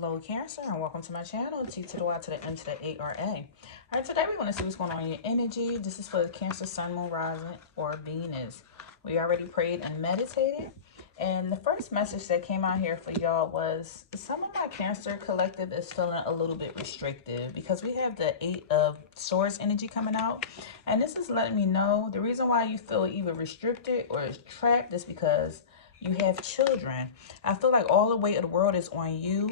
Hello Cancer and welcome to my channel, T to the Y to the N to the A-R-A. Alright, today we're going to see what's going on in your energy. This is for the Cancer, Sun, Moon, Rising, or Venus. We already prayed and meditated. And the first message that came out here for y'all was some of my Cancer collective is feeling a little bit restrictive because we have the 8 of Swords energy coming out. And this is letting me know the reason why you feel either restricted or trapped is because you have children. I feel like all the weight of the world is on you.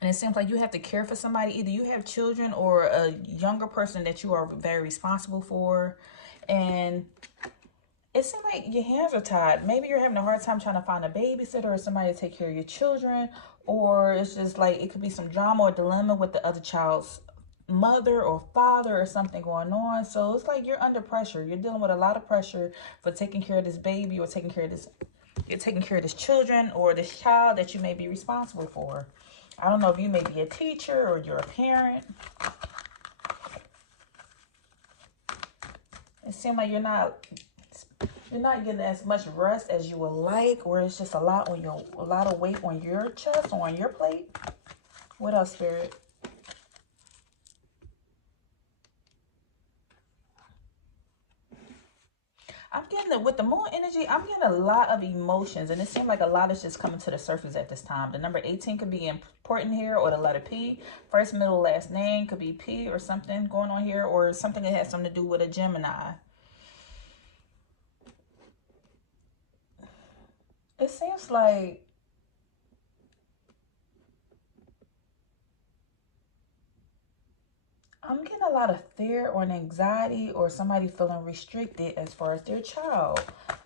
And it seems like you have to care for somebody. Either you have children or a younger person that you are very responsible for. And it seems like your hands are tied. Maybe you're having a hard time trying to find a babysitter or somebody to take care of your children. Or it's just like it could be some drama or dilemma with the other child's mother or father or something going on. So it's like you're under pressure. You're dealing with a lot of pressure for taking care of this baby or taking care of this. You're taking care of this children or this child that you may be responsible for. I don't know if you may be a teacher or you're a parent. It seems like you're not getting as much rest as you would like, or it's just a lot of weight on your chest or on your plate. What else, Spirit? I'm getting with the moon energy, I'm getting a lot of emotions, and it seems like a lot is just coming to the surface at this time. The number 18 could be important here, or the letter P. First, middle, last name could be P or something going on here, or something that has something to do with a Gemini. It seems like I'm getting a lot of fear or anxiety or somebody feeling restricted as far as their child.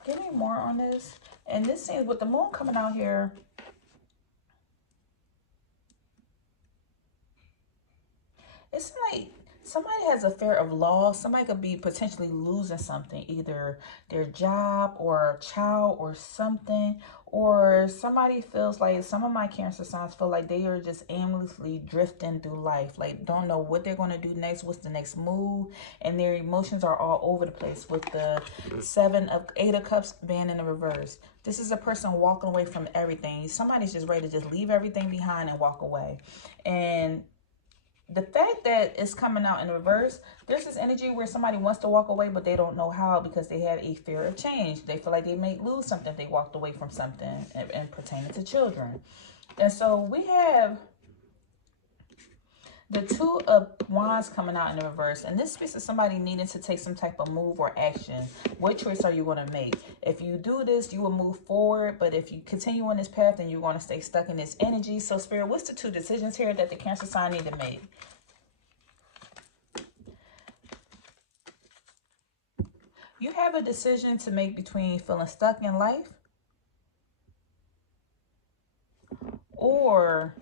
Give me more on this. And this seems with the moon coming out here. It's like somebody has a fear of loss. Somebody could be potentially losing something, either their job or a child or something. Or somebody feels like, some of my Cancer signs feel like they are just aimlessly drifting through life. Like, don't know what they're going to do next, what's the next move. And their emotions are all over the place with the 8 of Cups being in the reverse. This is a person walking away from everything. Somebody's just ready to just leave everything behind and walk away. And the fact that it's coming out in reverse, there's this energy where somebody wants to walk away, but they don't know how because they have a fear of change. They feel like they may lose something if they walked away from something and pertaining to children. And so we have the 2 of Wands coming out in the reverse. And this speaks to somebody needing to take some type of move or action. What choice are you going to make? If you do this, you will move forward. But if you continue on this path, then you're going to stay stuck in this energy. So, Spirit, what's the 2 decisions here that the Cancer sign need to make? You have a decision to make between feeling stuck in life or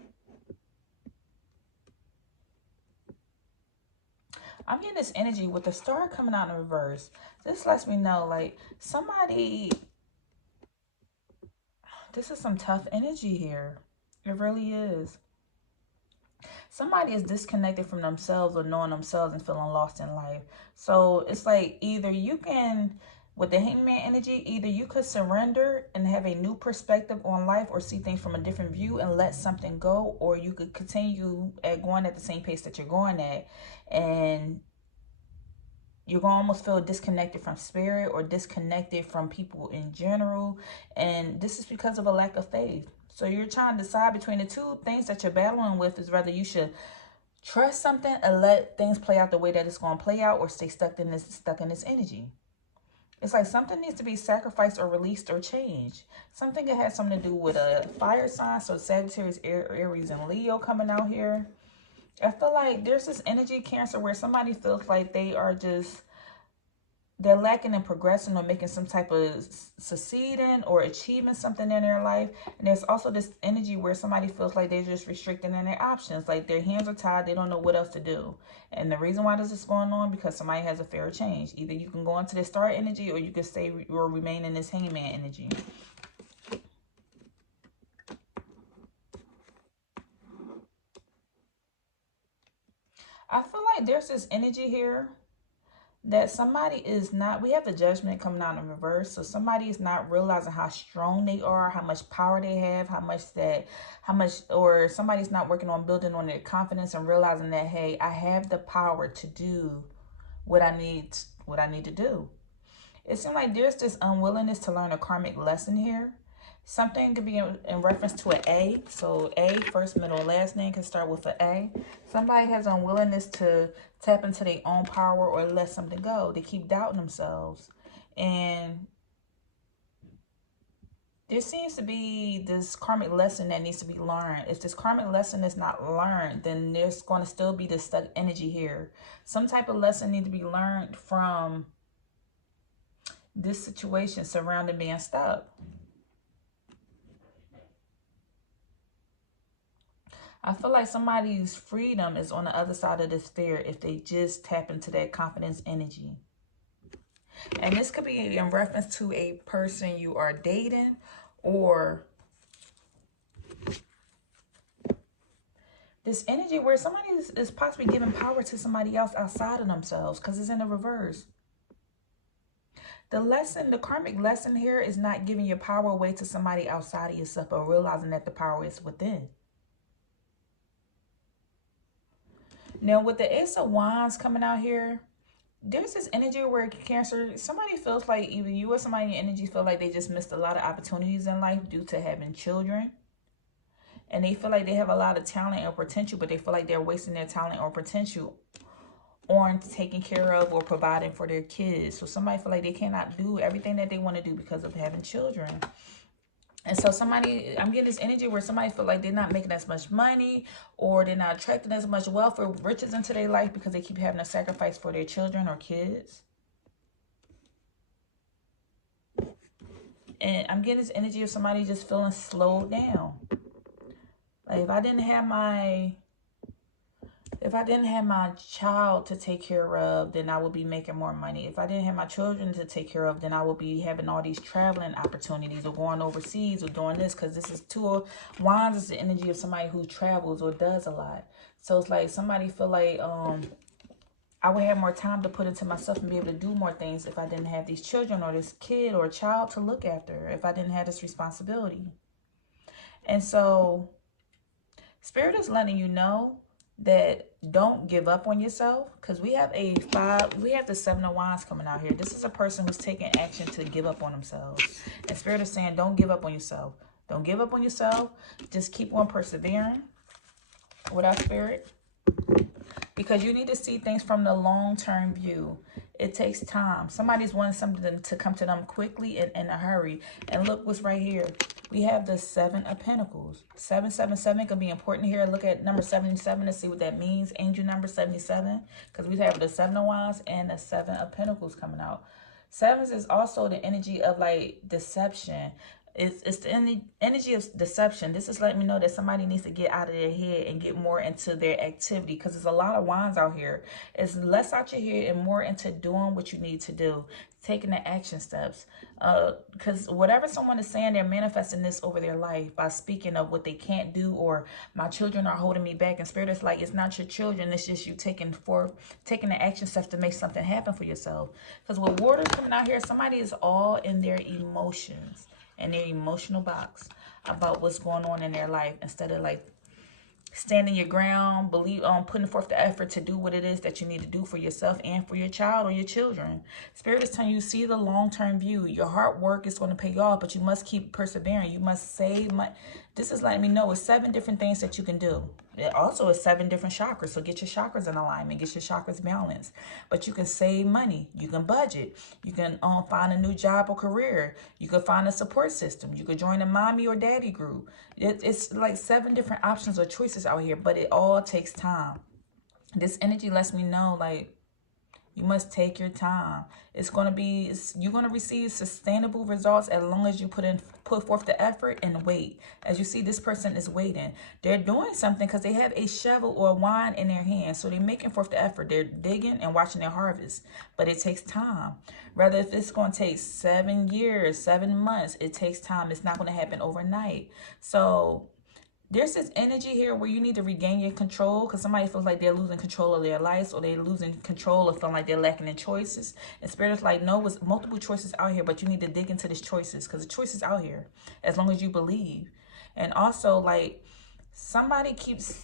I'm getting this energy with the star coming out in reverse. This lets me know like somebody, this is some tough energy here. It really is. Somebody is disconnected from themselves or knowing themselves and feeling lost in life. So it's like either you can, with the Hangman energy, either you could surrender and have a new perspective on life or see things from a different view and let something go, or you could continue at going at the same pace that you're going at, and you're going to almost feel disconnected from spirit or disconnected from people in general. And this is because of a lack of faith. So you're trying to decide between the 2 things that you're battling with is whether you should trust something and let things play out the way that it's going to play out, or stay stuck in this energy. It's like something needs to be sacrificed or released or changed. Something that has something to do with a fire sign. So Sagittarius, Aries, and Leo coming out here. I feel like there's this energy, Cancer, where somebody feels like they're lacking in progressing or making some type of succeeding or achieving something in their life. And there's also this energy where somebody feels like they're just restricting in their options. Like their hands are tied. They don't know what else to do. And the reason why this is going on, because somebody has a fear of change. Either you can go into this star energy or you can stay or remain in this Hangman energy. I feel like there's this energy here that somebody is not, we have the judgment coming out in reverse. So somebody is not realizing how strong they are, how much power they have, or somebody's not working on building on their confidence and realizing that, hey, I have the power to do what I need to do. It seems like there's this unwillingness to learn a karmic lesson here. Something could be in reference to an A. So A, first, middle, last name can start with an A. Somebody has unwillingness to tap into their own power or let something go. They keep doubting themselves. And there seems to be this karmic lesson that needs to be learned. If this karmic lesson is not learned, then there's going to still be this stuck energy here. Some type of lesson needs to be learned from this situation surrounding being stuck. I feel like somebody's freedom is on the other side of this fear if they just tap into that confidence energy. And this could be in reference to a person you are dating, or this energy where somebody is possibly giving power to somebody else outside of themselves, because it's in the reverse. The karmic lesson here is not giving your power away to somebody outside of yourself, but realizing that the power is within. Now, with the Ace of Wands coming out here, there's this energy where Cancer, somebody feels like either you or somebody in your energy feel like they just missed a lot of opportunities in life due to having children. And they feel like they have a lot of talent or potential, but they feel like they're wasting their talent or potential on taking care of or providing for their kids. So somebody feel like they cannot do everything that they want to do because of having children. And so I'm getting this energy where somebody feel like they're not making as much money, or they're not attracting as much wealth or riches into their life because they keep having to sacrifice for their children or kids. And I'm getting this energy of somebody just feeling slowed down. Like if I didn't have my child to take care of, then I would be making more money. If I didn't have my children to take care of, then I would be having all these traveling opportunities or going overseas or doing this, because this is Two of Wands is the energy of somebody who travels or does a lot. So it's like somebody feel like I would have more time to put into myself and be able to do more things if I didn't have these children or this kid or child to look after, if I didn't have this responsibility. And so Spirit is letting you know that don't give up on yourself, because we have the Seven of Wands coming out here. This is a person who's taking action to give up on themselves. And Spirit is saying, don't give up on yourself. Don't give up on yourself. Just keep on persevering with our Spirit, because you need to see things from the long-term view. It takes time. Somebody's wanting something to come to them quickly and in a hurry. And look what's right here. We have the Seven of Pentacles. 777 can be important here. Look at number 77 to see what that means. Angel number 77. Because we have the Seven of Wands and the Seven of Pentacles coming out. Sevens is also the energy of like deception. It's the energy of deception. This is letting me know that somebody needs to get out of their head and get more into their activity, because there's a lot of wands out here. It's less out your head and more into doing what you need to do, taking the action steps. Because whatever someone is saying, they're manifesting this over their life by speaking of what they can't do, or my children are holding me back. And Spirit is like, it's not your children, it's just you taking the action steps to make something happen for yourself. Because with water coming out here, somebody is all in their emotions and their emotional box about what's going on in their life, instead of like standing your ground, putting forth the effort to do what it is that you need to do for yourself and for your child or your children. Spirit is telling you, see the long-term view. Your hard work is going to pay you off, but you must keep persevering. You must save money. This is letting me know it's 7 different things that you can do. It also is 7 different chakras. So get your chakras in alignment, get your chakras balanced. But you can save money. You can budget. You can find a new job or career. You can find a support system. You could join a mommy or daddy group. It's like 7 different options or choices out here, but it all takes time. This energy lets me know, like, you must take your time. You're going to receive sustainable results as long as you put forth the effort and wait. As you see, this person is waiting. They're doing something because they have a shovel or a wine in their hand. So they're making forth the effort. They're digging and watching their harvest. But it takes time. Rather, if it's going to take 7 years, 7 months, it takes time. It's not going to happen overnight. So There's this energy here where you need to regain your control because somebody feels like they're losing control of their lives, or they're losing control or feeling like they're lacking in choices. And Spirit is like, no, it's multiple choices out here, but you need to dig into these choices because the choices out here as long as you believe. And also, like, somebody keeps,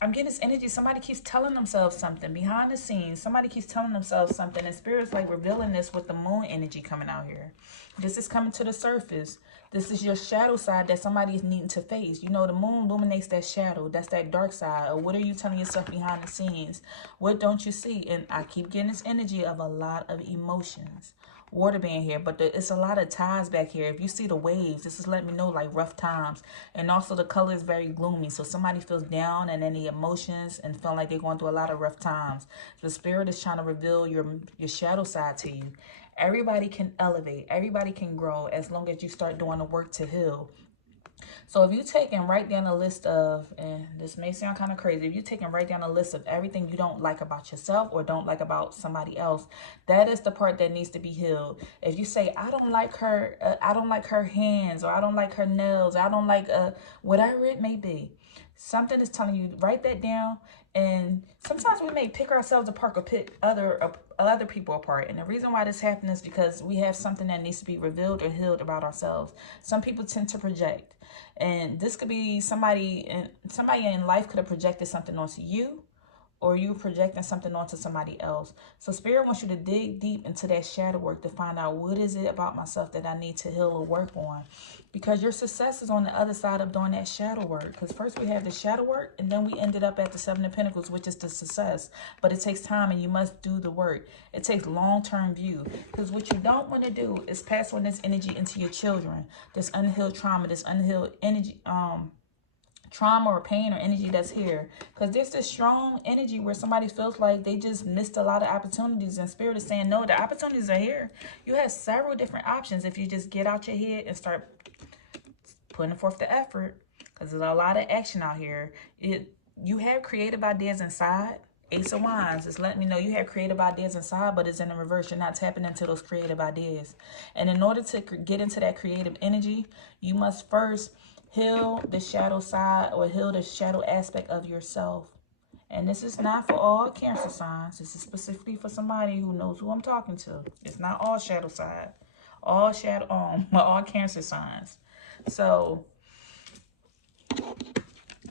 I'm getting this energy, somebody keeps telling themselves something behind the scenes. Somebody keeps telling themselves something, and Spirit's like revealing this with the moon energy coming out here. This is coming to the surface. This is your shadow side that somebody is needing to face. You know, the moon illuminates that shadow. That's that dark side. Or what are you telling yourself behind the scenes? What don't you see? And I keep getting this energy of a lot of emotions. Water being here, but it's a lot of ties back here. If you see the waves, this is letting me know like rough times. And also the color is very gloomy, so somebody feels down and any emotions and feel like they're going through a lot of rough times. The Spirit is trying to reveal your shadow side to you. Everybody can elevate, everybody can grow as long as you start doing the work to heal. So if you take and write down a list of, and this may sound kind of crazy, if you take and write down a list of everything you don't like about yourself or don't like about somebody else, that is the part that needs to be healed. If you say, I don't like her hands, or I don't like her nails, or I don't like whatever it may be, something is telling you, write that down. And sometimes we may pick ourselves apart or pick other people apart. And the reason why this happens is because we have something that needs to be revealed or healed about ourselves. Some people tend to project. And this could be somebody in life could have projected something onto you, or you projecting something onto somebody else. So Spirit wants you to dig deep into that shadow work to find out, what is it about myself that I need to heal or work on? Because your success is on the other side of doing that shadow work. Because first we had the shadow work, and then we ended up at the Seven of Pentacles, which is the success. But it takes time, and you must do the work. It takes long-term view. Because what you don't want to do is pass on this energy into your children. This unhealed trauma, this unhealed energy, trauma or pain or energy that's here, because there's this strong energy where somebody feels like they just missed a lot of opportunities, and Spirit is saying, no, the opportunities are here. You have several different options if you just get out your head and start putting forth the effort, because there's a lot of action out here. You have creative ideas inside. Ace of Wands is letting me know you have creative ideas inside, but it's in the reverse. You're not tapping into those creative ideas. And in order to get into that creative energy, you must first heal the shadow side, or heal the shadow aspect of yourself. And this is not for all Cancer signs. This is specifically for somebody who knows who I'm talking to. It's not all shadow side. All Cancer signs. So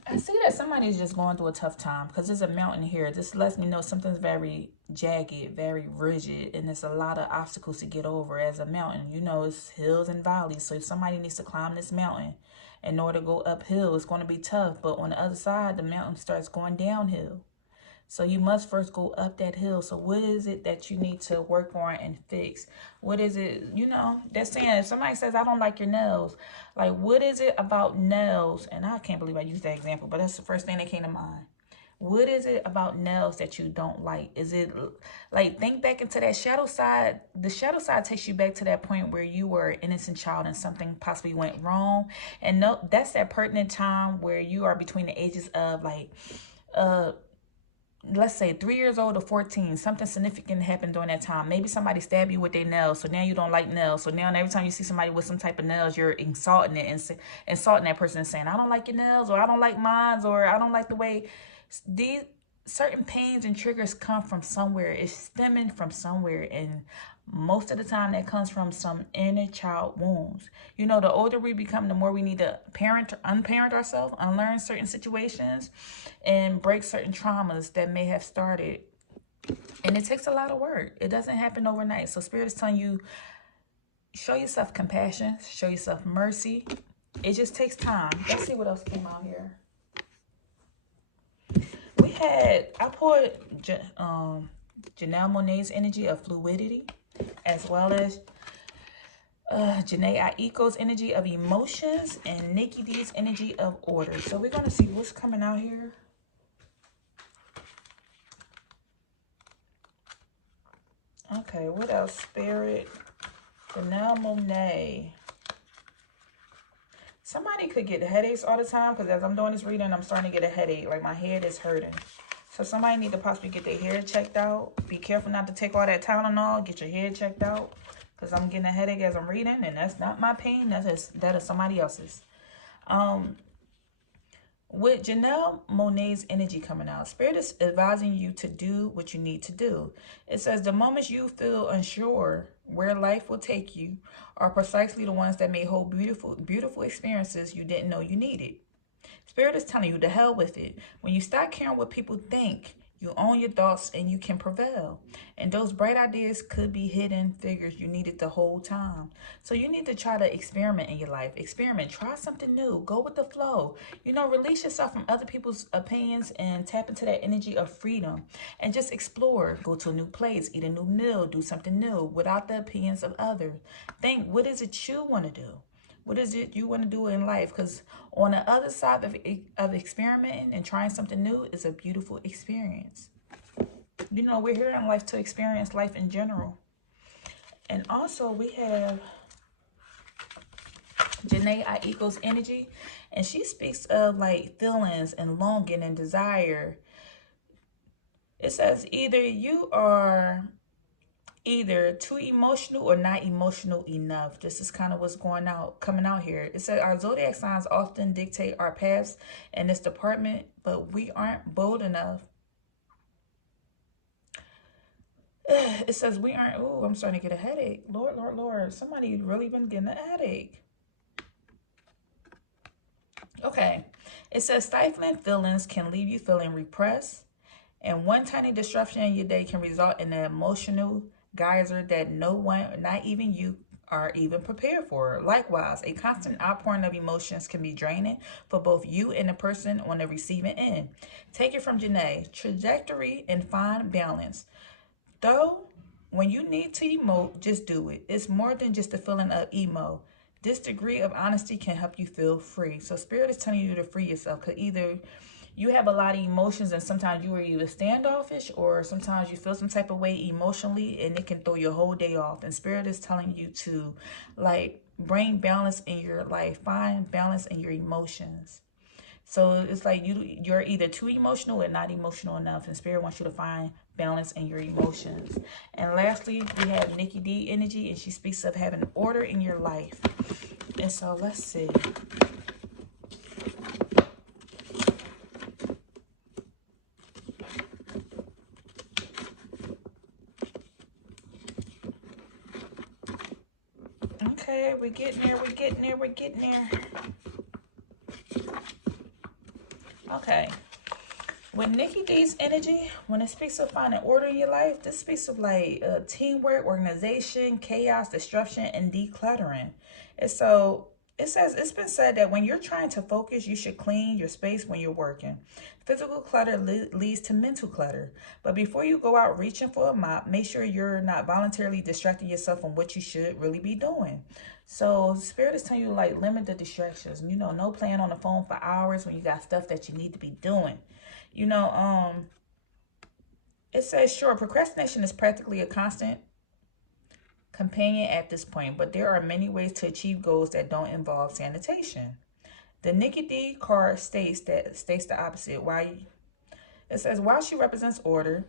I see that somebody is just going through a tough time, because there's a mountain here. This lets me know something's very jagged, very rigid, and there's a lot of obstacles to get over. As a mountain, you know, it's hills and valleys. So if somebody needs to climb this mountain in order to go uphill, it's going to be tough. But on the other side, the mountain starts going downhill. So you must first go up that hill. So what is it that you need to work on and fix? What is it, you know, that's saying, if somebody says, I don't like your nails, like, what is it about nails? And I can't believe I used that example, but that's the first thing that came to mind. What is it about nails that you don't like? Is it like, think back into that shadow side. The shadow side takes you back to that point where you were an innocent child and something possibly went wrong. And no, that's that pertinent time where you are between the ages of like, let's say 3 years old to 14. Something significant happened during that time. Maybe somebody stabbed you with their nails, so now you don't like nails. So now every time you see somebody with some type of nails, you're insulting it and insulting that person and saying, I don't like your nails, or I don't like mine, or I don't like the way these certain pains and triggers come from somewhere. It's stemming from somewhere, and most of the time that comes from some inner child wounds. You know, the older we become, the more we need to unparent ourselves, unlearn certain situations, and break certain traumas that may have started. And it takes a lot of work. It doesn't happen overnight. So Spirit is telling you, show yourself compassion, show yourself mercy. It just takes time. Let's see what else came out here. I pulled Janelle Monáe's energy of fluidity, as well as Janae Aiko's energy of emotions, and Nikki D's energy of order. So we're going to see what's coming out here. Okay, what else, Spirit? Janelle Monáe. Somebody could get headaches all the time, because as I'm doing this reading, I'm starting to get a headache. Like, my head is hurting. So somebody need to possibly get their hair checked out. Be careful not to take all that Tylenol. Get your hair checked out, because I'm getting a headache as I'm reading, and that's not my pain. That is somebody else's. with Janelle Monáe's energy coming out, Spirit is advising you to do what you need to do. It says the moments you feel unsure where life will take you are precisely the ones that may hold beautiful experiences you didn't know you needed. Spirit is telling you to hell with it. When you stop caring what people think, you own your thoughts and you can prevail. And those bright ideas could be hidden figures you needed the whole time. So you need to try to experiment in your life. Experiment. Try something new. Go with the flow. Release yourself from other people's opinions and tap into that energy of freedom. And just explore. Go to a new place. Eat a new meal. Do something new without the opinions of others. Think, what is it you want to do? What is it you want to do in life? Because on the other side of experimenting and trying something new is a beautiful experience. We're here in life to experience life in general. And also we have Janae Aiko's energy. And she speaks of like feelings and longing and desire. It says either you are too emotional or not emotional enough. This is kind of what's coming out here. It says our zodiac signs often dictate our paths in this department, but we aren't bold enough. It says we aren't. Oh, I'm starting to get a headache. Lord, Lord, Lord. Somebody really been getting a headache. Okay. It says stifling feelings can leave you feeling repressed, and one tiny disruption in your day can result in an emotional geyser that no one, not even you, are even prepared for. Likewise, a constant outpouring of emotions can be draining for both you and the person on the receiving end. Take it from Janae. Trajectory and find balance. Though, when you need to emote, just do it. It's more than just a feeling of emo. This degree of honesty can help you feel free. So Spirit is telling you to free yourself, because either you have a lot of emotions and sometimes you are either standoffish or sometimes you feel some type of way emotionally and it can throw your whole day off. And Spirit is telling you to like bring balance in your life, find balance in your emotions. So it's like you're either too emotional or not emotional enough, and Spirit wants you to find balance in your emotions. And lastly, we have Nikki D energy, and she speaks of having order in your life. And so let's see. Okay, we're getting there. Okay. With Nikki D's energy, when it speaks of finding order in your life, this speaks of like teamwork, organization, chaos, disruption, and decluttering. And so it says, it's been said that when you're trying to focus, you should clean your space when you're working. Physical clutter leads to mental clutter. But before you go out reaching for a mop, make sure you're not voluntarily distracting yourself from what you should really be doing. So Spirit is telling you like limit the distractions. No playing on the phone for hours when you got stuff that you need to be doing. It says, sure, procrastination is practically a constant companion at this point, but there are many ways to achieve goals that don't involve sanitation. The Nikki D card states the opposite. It says, while she represents order,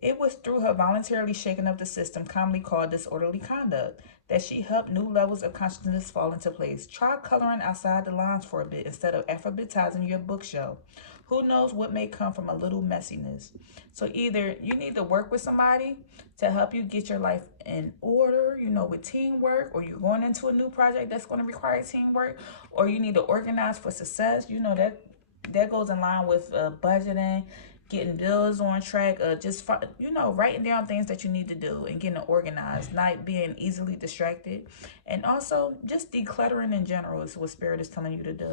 it was through her voluntarily shaking of the system, commonly called disorderly conduct, that she helped new levels of consciousness fall into place. Try coloring outside the lines for a bit instead of alphabetizing your bookshelf. Who knows what may come from a little messiness? So either you need to work with somebody to help you get your life in order, with teamwork, or you're going into a new project that's going to require teamwork, or you need to organize for success. That goes in line with budgeting, getting bills on track, just writing down things that you need to do and getting organized, not being easily distracted, and also just decluttering in general is what Spirit is telling you to do.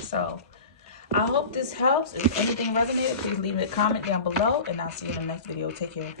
So I hope this helps. If anything resonated, please leave a comment down below, and I'll see you in the next video. Take care.